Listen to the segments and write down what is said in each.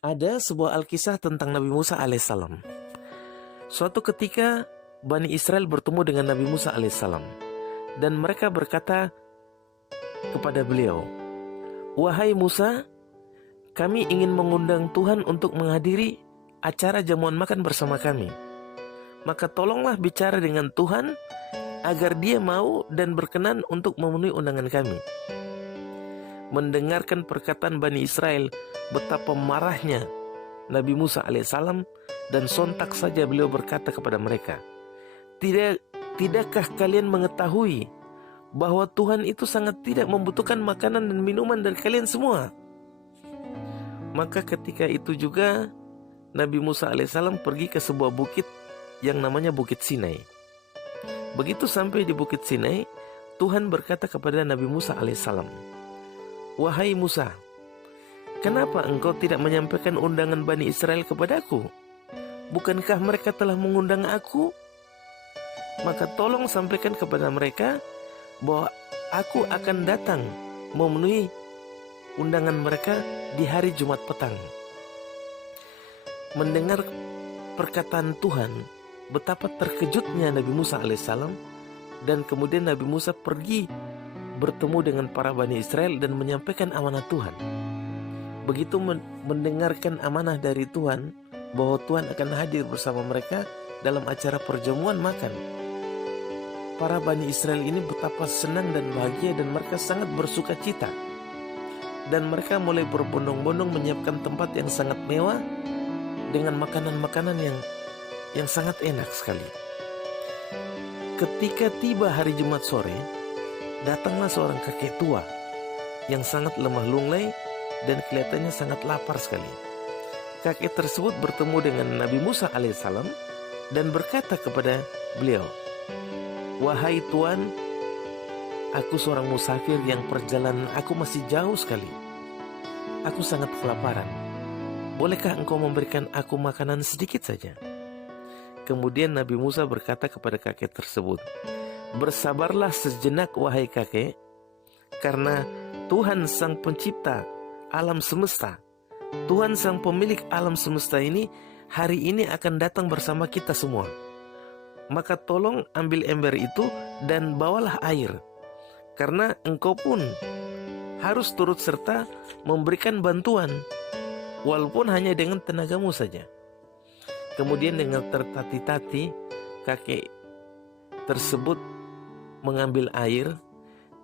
Ada sebuah Alkisah tentang Nabi Musa alaihissalam. Suatu ketika Bani Israel bertemu dengan Nabi Musa alaihissalam, dan mereka berkata kepada beliau, "Wahai Musa, kami ingin mengundang Tuhan untuk menghadiri acara jamuan makan bersama kami. Maka tolonglah bicara dengan Tuhan agar dia mau dan berkenan untuk memenuhi undangan kami." Mendengarkan perkataan Bani Israel, betapa marahnya Nabi Musa alaihissalam, dan sontak saja beliau berkata kepada mereka, Tidakkah kalian mengetahui bahwa Tuhan itu sangat tidak membutuhkan makanan dan minuman dari kalian semua? Maka ketika itu juga Nabi Musa alaihissalam pergi ke sebuah bukit yang namanya Bukit Sinai. Begitu sampai di Bukit Sinai, Tuhan berkata kepada Nabi Musa alaihissalam, "Wahai Musa, kenapa engkau tidak menyampaikan undangan Bani Israel kepadaku? Bukankah mereka telah mengundang aku? Maka tolong sampaikan kepada mereka bahwa aku akan datang memenuhi undangan mereka di hari Jumat petang." Mendengar perkataan Tuhan, betapa terkejutnya Nabi Musa alaihissalam, dan kemudian Nabi Musa pergi bertemu dengan para Bani Israel dan menyampaikan amanah Tuhan. Begitu mendengarkan amanah dari Tuhan bahwa Tuhan akan hadir bersama mereka dalam acara perjamuan makan, para Bani Israel ini betapa senang dan bahagia, dan mereka sangat bersuka cita. Dan mereka mulai berbondong-bondong menyiapkan tempat yang sangat mewah dengan makanan-makanan yang sangat enak sekali. Ketika tiba hari Jumat sore, datanglah seorang kakek tua yang sangat lemah lunglai dan kelihatannya sangat lapar sekali. Kakek tersebut bertemu dengan Nabi Musa alaihissalam dan berkata kepada beliau, "Wahai Tuan, aku seorang musafir yang perjalanan aku masih jauh sekali. Aku sangat kelaparan. Bolehkah engkau memberikan aku makanan sedikit saja?" Kemudian Nabi Musa berkata kepada kakek tersebut, "Bersabarlah sejenak wahai kakek, karena Tuhan sang pencipta alam semesta, Tuhan sang pemilik alam semesta ini hari ini akan datang bersama kita semua. Maka tolong ambil ember itu dan bawalah air, karena engkau pun harus turut serta memberikan bantuan, walaupun hanya dengan tenagamu saja." Kemudian dengan tertati-tati, kakek tersebut mengambil air,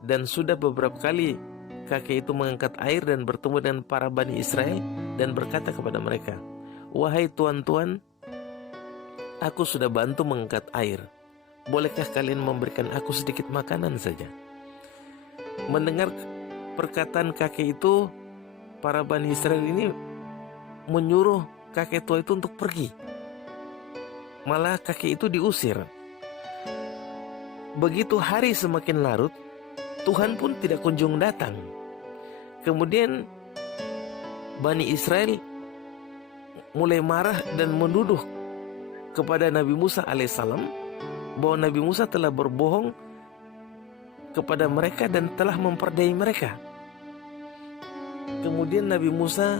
dan sudah beberapa kali kakek itu mengangkat air dan bertemu dengan para Bani Israel dan berkata kepada mereka, "Wahai tuan-tuan, aku sudah bantu mengangkat air. Bolehkah kalian memberikan aku sedikit makanan saja?" Mendengar perkataan kakek itu, para Bani Israel ini menyuruh kakek tua itu untuk pergi. Malah kakek itu diusir. Begitu hari semakin larut, Tuhan pun tidak kunjung datang. Kemudian Bani Israel mulai marah dan menuduh kepada Nabi Musa alaihissalam bahwa Nabi Musa telah berbohong kepada mereka dan telah memperdaya mereka. Kemudian Nabi Musa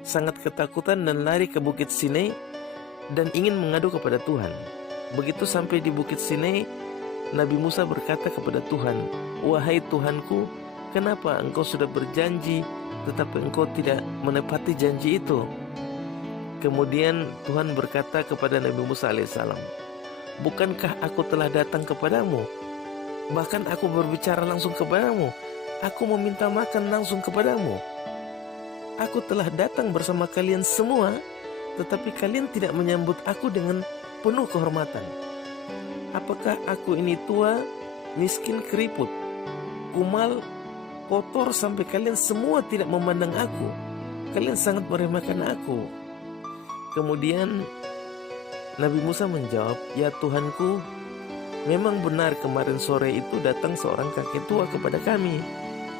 sangat ketakutan dan lari ke Bukit Sinai dan ingin mengadu kepada Tuhan. Begitu sampai di Bukit Sinai, Nabi Musa berkata kepada Tuhan, "Wahai Tuhanku, kenapa engkau sudah berjanji tetapi engkau tidak menepati janji itu?" Kemudian Tuhan berkata kepada Nabi Musa alaihissalam, "Bukankah aku telah datang kepadamu? Bahkan aku berbicara langsung kepadamu. Aku meminta makan langsung kepadamu. Aku telah datang bersama kalian semua, tetapi kalian tidak menyambut aku dengan penuh kehormatan. Apakah aku ini tua, miskin, keriput, kumal, kotor sampai kalian semua tidak memandang aku? Kalian sangat meremehkan aku." Kemudian Nabi Musa menjawab, "Ya Tuhanku, memang benar kemarin sore itu datang seorang kakek tua kepada kami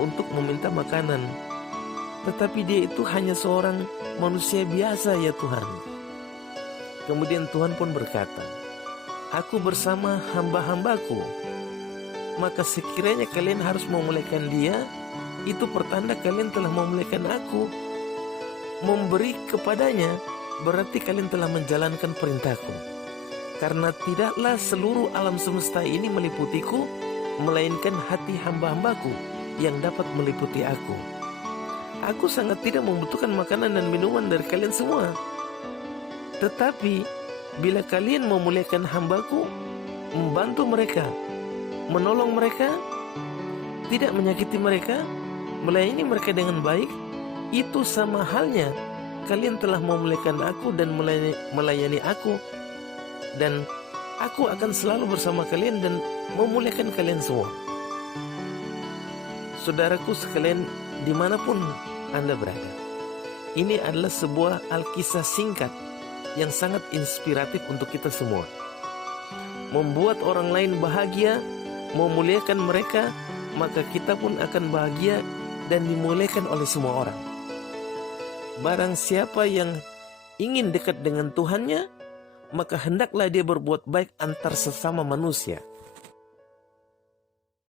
untuk meminta makanan. Tetapi dia itu hanya seorang manusia biasa ya Tuhan." Kemudian Tuhan pun berkata, "Aku bersama hamba-hambaku. Maka sekiranya kalian harus memuliakan dia, itu pertanda kalian telah memuliakan aku. memberi kepadanya, berarti kalian telah menjalankan perintahku. Karena tidaklah seluruh alam semesta ini meliputiku, melainkan hati hamba-hambaku yang dapat meliputi aku. Aku sangat tidak membutuhkan makanan dan minuman dari kalian semua. Tetapi bila kalian memuliakan hambaku, membantu mereka, menolong mereka, tidak menyakiti mereka, melayani mereka dengan baik, itu sama halnya kalian telah memuliakan aku dan melayani aku. Dan aku akan selalu bersama kalian dan memuliakan kalian semua. Saudaraku sekalian, dimanapun Anda berada, ini adalah sebuah alkisah singkat yang sangat inspiratif untuk kita semua. Membuat orang lain bahagia, memuliakan mereka, maka kita pun akan bahagia dan dimuliakan oleh semua orang. Barang siapa yang ingin dekat dengan Tuhannya, maka hendaklah dia berbuat baik antar sesama manusia.